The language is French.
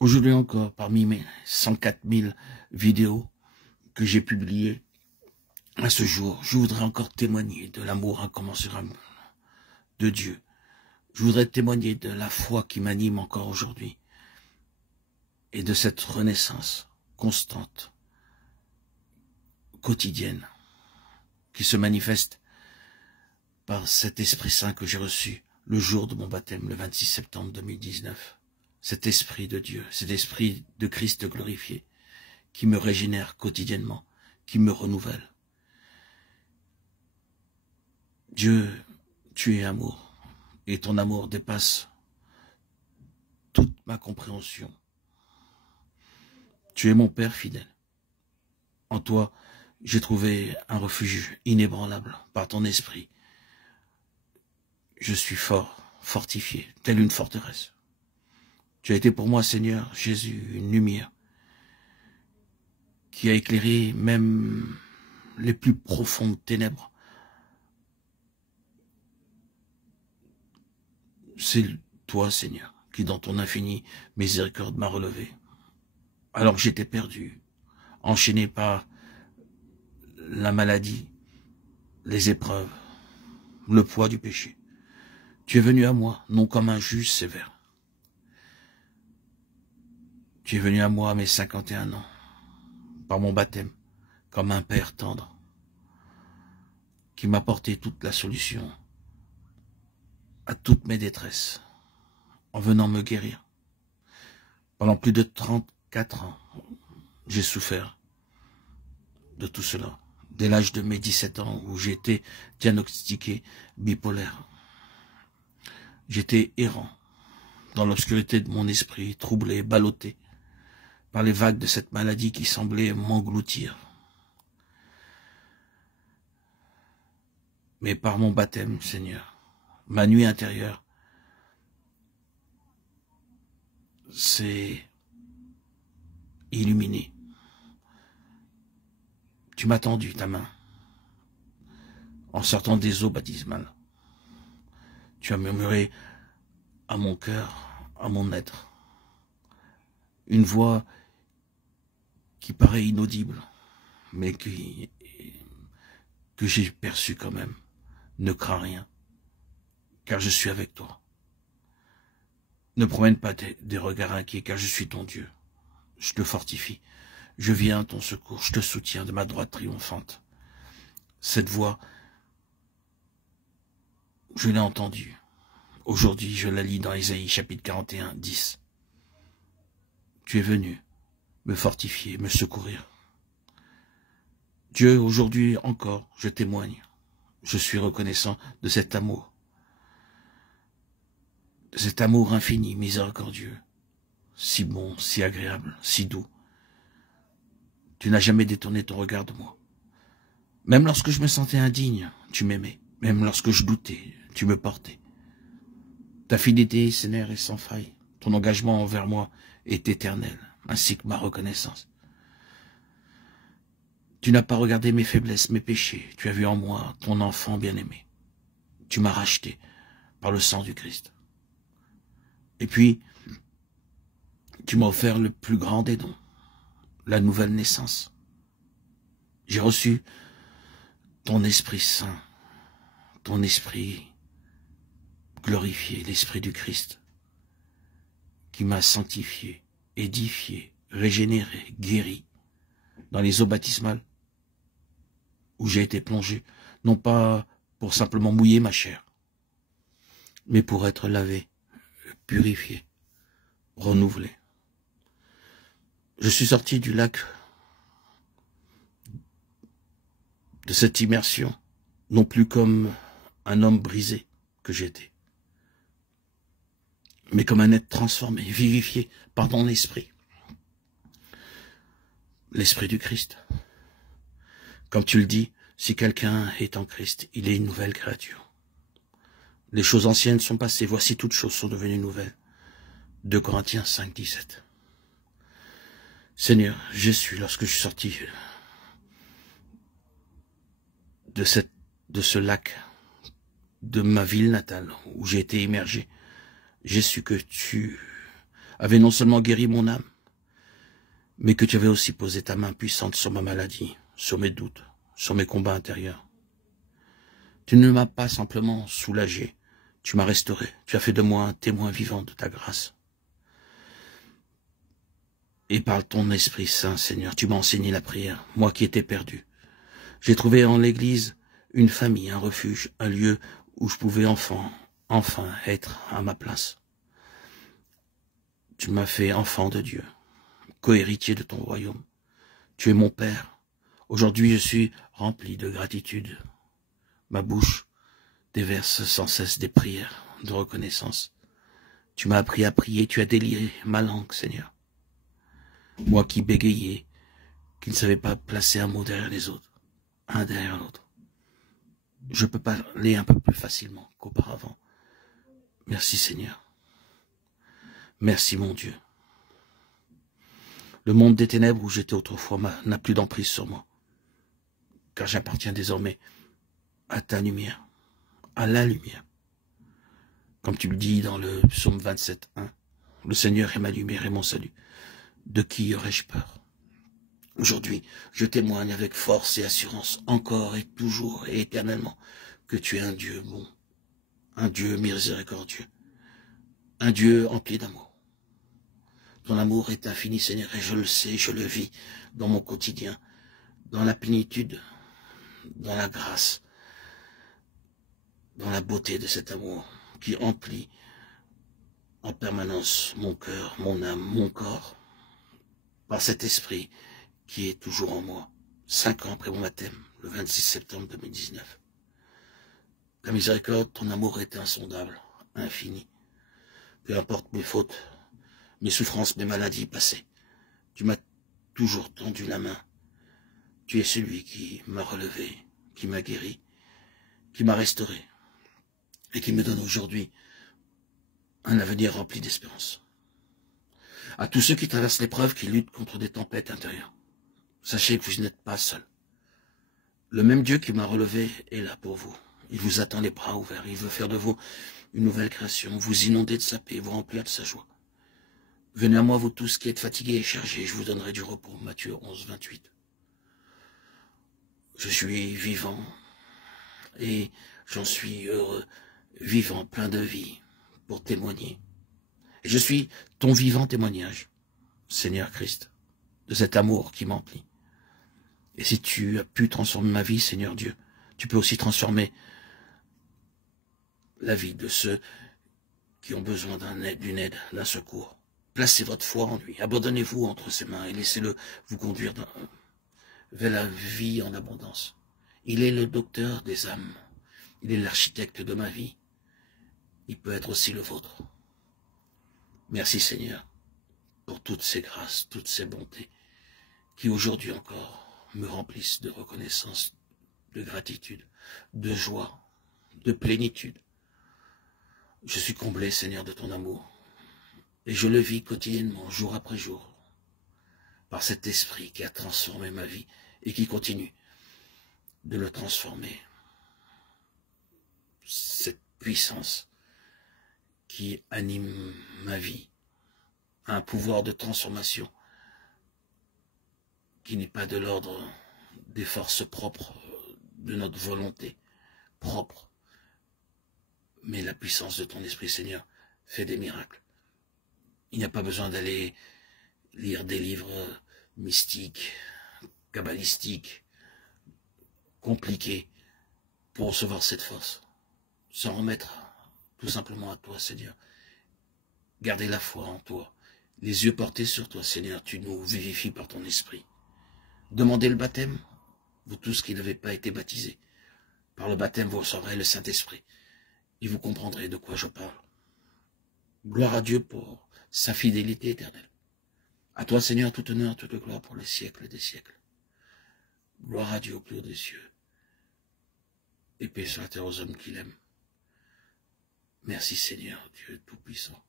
Aujourd'hui encore, parmi mes 104 000 vidéos que j'ai publiées à ce jour, je voudrais encore témoigner de l'amour incommensurable de Dieu. Je voudrais témoigner de la foi qui m'anime encore aujourd'hui et de cette renaissance constante, quotidienne, qui se manifeste par cet Esprit Saint que j'ai reçu le jour de mon baptême, le 26 septembre 2019. Cet Esprit de Dieu, cet Esprit de Christ glorifié, qui me régénère quotidiennement, qui me renouvelle. Dieu, tu es amour, et ton amour dépasse toute ma compréhension. Tu es mon Père fidèle. En toi, j'ai trouvé un refuge inébranlable par ton esprit. Je suis fort, fortifié, telle une forteresse. Tu as été pour moi, Seigneur Jésus, une lumière qui a éclairé même les plus profondes ténèbres. C'est toi, Seigneur, qui dans ton infinie miséricorde m'a relevé. Alors que j'étais perdu, enchaîné par la maladie, les épreuves, le poids du péché. Tu es venu à moi, non comme un juge sévère. Tu es venu à moi à mes 51 ans, par mon baptême, comme un père tendre, qui m'a apporté toute la solution à toutes mes détresses, en venant me guérir. Pendant plus de 34 ans, j'ai souffert de tout cela, dès l'âge de mes 17 ans, où j'ai été diagnostiqué bipolaire. J'étais errant, dans l'obscurité de mon esprit, troublé, ballotté par les vagues de cette maladie qui semblait m'engloutir. Mais par mon baptême, Seigneur, ma nuit intérieure s'est illuminée. Tu m'as tendu ta main en sortant des eaux baptismales. Tu as murmuré à mon cœur, à mon être, une voix qui paraît inaudible, mais que j'ai perçue quand même. Ne crains rien, car je suis avec toi. Ne promène pas des regards inquiets, car je suis ton Dieu. Je te fortifie. Je viens à ton secours. Je te soutiens de ma droite triomphante. Cette voix, je l'ai entendue. Aujourd'hui, je la lis dans Ésaïe, chapitre 41, 10. Tu es venu me fortifier, me secourir. Dieu, aujourd'hui encore, je témoigne. Je suis reconnaissant de cet amour infini, miséricordieux, si bon, si agréable, si doux. Tu n'as jamais détourné ton regard de moi. Même lorsque je me sentais indigne, tu m'aimais. Même lorsque je doutais, tu me portais. Ta fidélité, Seigneur, est sans faille. Ton engagement envers moi est éternel, ainsi que ma reconnaissance. Tu n'as pas regardé mes faiblesses, mes péchés. Tu as vu en moi ton enfant bien-aimé. Tu m'as racheté par le sang du Christ. Et puis, tu m'as offert le plus grand des dons, la nouvelle naissance. J'ai reçu ton Esprit Saint, ton Esprit glorifié, l'Esprit du Christ, qui m'a sanctifié, édifié, régénéré, guéri, dans les eaux baptismales, où j'ai été plongé, non pas pour simplement mouiller ma chair, mais pour être lavé, purifié, renouvelé. Je suis sorti du lac de cette immersion, non plus comme un homme brisé que j'étais, mais comme un être transformé, vivifié par ton esprit, l'Esprit du Christ. Comme tu le dis, si quelqu'un est en Christ, il est une nouvelle créature. Les choses anciennes sont passées, voici toutes choses sont devenues nouvelles. 2 Corinthiens 5, 17. Seigneur, j'ai su, lorsque je suis sorti de ce lac, de ma ville natale, où j'ai été immergé, j'ai su que tu avait non seulement guéri mon âme, mais que tu avais aussi posé ta main puissante sur ma maladie, sur mes doutes, sur mes combats intérieurs. Tu ne m'as pas simplement soulagé, tu m'as restauré, tu as fait de moi un témoin vivant de ta grâce. Et par ton Esprit Saint, Seigneur, tu m'as enseigné la prière, moi qui étais perdu. J'ai trouvé en l'Église une famille, un refuge, un lieu où je pouvais enfin être à ma place. Tu m'as fait enfant de Dieu, co-héritier de ton royaume. Tu es mon Père. Aujourd'hui, je suis rempli de gratitude. Ma bouche déverse sans cesse des prières de reconnaissance. Tu m'as appris à prier, tu as délié ma langue, Seigneur. Moi qui bégayais, qui ne savais pas placer un mot derrière les autres, un derrière l'autre. Je peux parler un peu plus facilement qu'auparavant. Merci, Seigneur. Merci, mon Dieu. Le monde des ténèbres où j'étais autrefois n'a plus d'emprise sur moi, car j'appartiens désormais à ta lumière, à la lumière. Comme tu le dis dans le psaume 27:1, le Seigneur est ma lumière et mon salut. De qui aurais-je peur? Aujourd'hui, je témoigne avec force et assurance, encore et toujours et éternellement, que tu es un Dieu bon, un Dieu miséricordieux, un Dieu empli d'amour. Ton amour est infini, Seigneur, et je le sais, je le vis dans mon quotidien, dans la plénitude, dans la grâce, dans la beauté de cet amour qui emplit en permanence mon cœur, mon âme, mon corps, par cet esprit qui est toujours en moi, 5 ans après mon baptême, le 26 septembre 2019. Ta miséricorde, ton amour est insondable, infini. Peu importe mes fautes, mes souffrances, mes maladies passées, tu m'as toujours tendu la main. Tu es celui qui m'a relevé, qui m'a guéri, qui m'a restauré et qui me donne aujourd'hui un avenir rempli d'espérance. À tous ceux qui traversent l'épreuve, qui luttent contre des tempêtes intérieures, sachez que vous n'êtes pas seul. Le même Dieu qui m'a relevé est là pour vous. Il vous attend les bras ouverts. Il veut faire de vous une nouvelle création, vous inonder de sa paix, vous remplir de sa joie. Venez à moi, vous tous qui êtes fatigués et chargés, je vous donnerai du repos. Matthieu 11, 28. Je suis vivant et j'en suis heureux, vivant, plein de vie, pour témoigner. Et je suis ton vivant témoignage, Seigneur Christ, de cet amour qui m'emplit. Et si tu as pu transformer ma vie, Seigneur Dieu, tu peux aussi transformer la vie de ceux qui ont besoin d'une aide, d'un secours. Placez votre foi en lui, abandonnez-vous entre ses mains et laissez-le vous conduire vers la vie en abondance. Il est le docteur des âmes, il est l'architecte de ma vie, il peut être aussi le vôtre. Merci Seigneur pour toutes ces grâces, toutes ces bontés qui aujourd'hui encore me remplissent de reconnaissance, de gratitude, de joie, de plénitude. Je suis comblé, Seigneur, de ton amour, et je le vis quotidiennement, jour après jour, par cet esprit qui a transformé ma vie et qui continue de le transformer. Cette puissance qui anime ma vie a un pouvoir de transformation qui n'est pas de l'ordre des forces propres de notre volonté propre, mais la puissance de ton Esprit, Seigneur, fait des miracles. Il n'y a pas besoin d'aller lire des livres mystiques, kabbalistiques, compliqués, pour recevoir cette force. S'en remettre tout simplement à toi, Seigneur. Garder la foi en toi, les yeux portés sur toi, Seigneur, tu nous vivifies par ton Esprit. Demandez le baptême, vous tous qui n'avez pas été baptisés. Par le baptême, vous recevrez le Saint-Esprit, et vous comprendrez de quoi je parle. Gloire à Dieu pour sa fidélité éternelle. À toi, Seigneur, tout honneur, toute gloire pour les siècles des siècles. Gloire à Dieu au plus haut des cieux, et paix sur la terre aux hommes qui l'aiment. Merci Seigneur, Dieu Tout-Puissant.